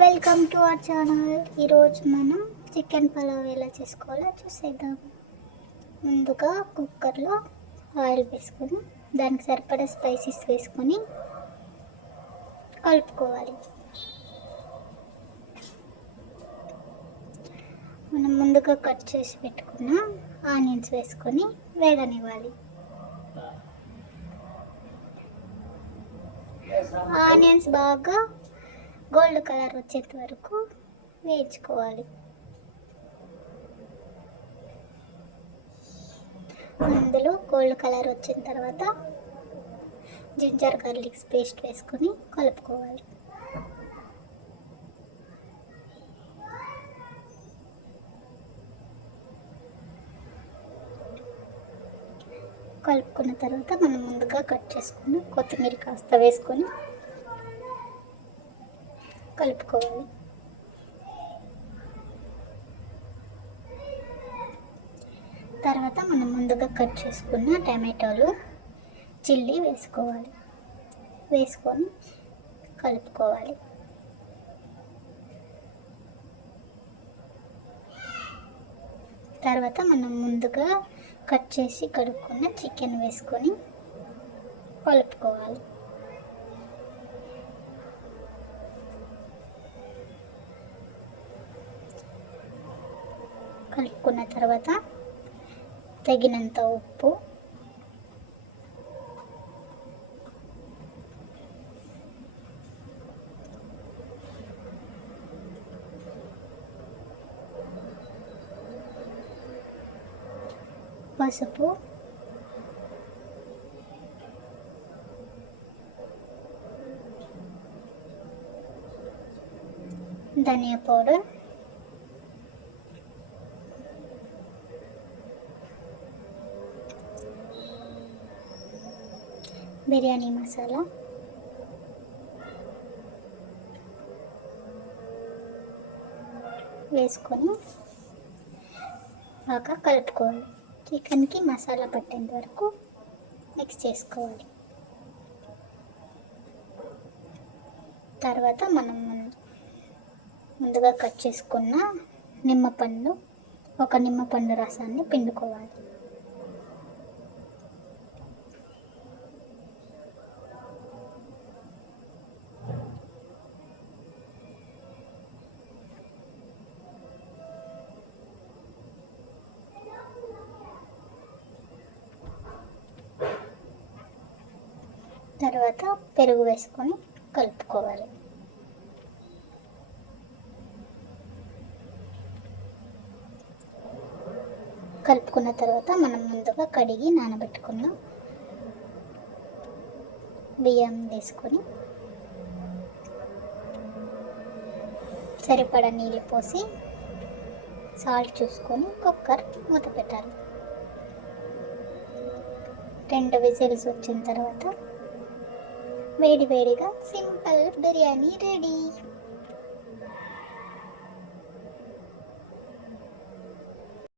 Welcome to our channel. ఈరోజు మనం chicken pulao ఎలా చేసుకోవాలో చూసేద్దాం. ముందుగా కుక్కర్లో ఆయిల్ వేసుకొని దానికి సరిపడా స్పైసెస్ వేసుకొని కలుపుకోవాలి. మనం ముందుగా కట్ చేసి పెట్టుకున్న ఆనియన్స్ వేసుకొని వేగనివ్వాలి. ఆనియన్స్ బాగా గోల్డ్ కలర్ వచ్చేంత వరకు వేయించుకోవాలి. అందులో గోల్డ్ కలర్ వచ్చిన తర్వాత జింజర్ గార్లిక్స్ పేస్ట్ వేసుకొని కలుపుకోవాలి. కలుపుకున్న తర్వాత మనం ముందుగా కట్ చేసుకున్న కొత్తిమీర కాస్త వేసుకొని కలుపుకోవాలి. తర్వాత మనం ముందుగా కట్ చేసుకున్న టమాటోలు చిల్లీ వేసుకొని కలుపుకోవాలి. తర్వాత మనం ముందుగా కట్ చేసి కడుక్కున్న చికెన్ వేసుకొని కలుపుకోవాలి. కలుపుకున్న తర్వాత తగినంత ఉప్పు, పసుపు, ధనియా పౌడర్, బిర్యానీ మసాలా, వేసుకొని బాగా కలుపుకోవాలి. చికెన్కి మసాలా పట్టేంత వరకు మిక్స్ చేసుకోవాలి. తర్వాత మనం ముందుగా కట్ చేసుకున్న ఒక నిమ్మపండు రసాన్ని పిండుకోవాలి. తర్వాత పెరుగు వేసుకొని కలుపుకోవాలి. కలుపుకున్న తర్వాత మనం ముందుగా కడిగి నానబెట్టుకున్న బియ్యం వేసుకొని సరిపడా నీళ్ళు పోసి సాల్ట్ చూసుకొని కుక్కర్ మూత పెట్టాలి. 2 విజిల్స్ వచ్చిన తర్వాత వేడివేడిగా సింపుల్ బిర్యానీ రెడీ.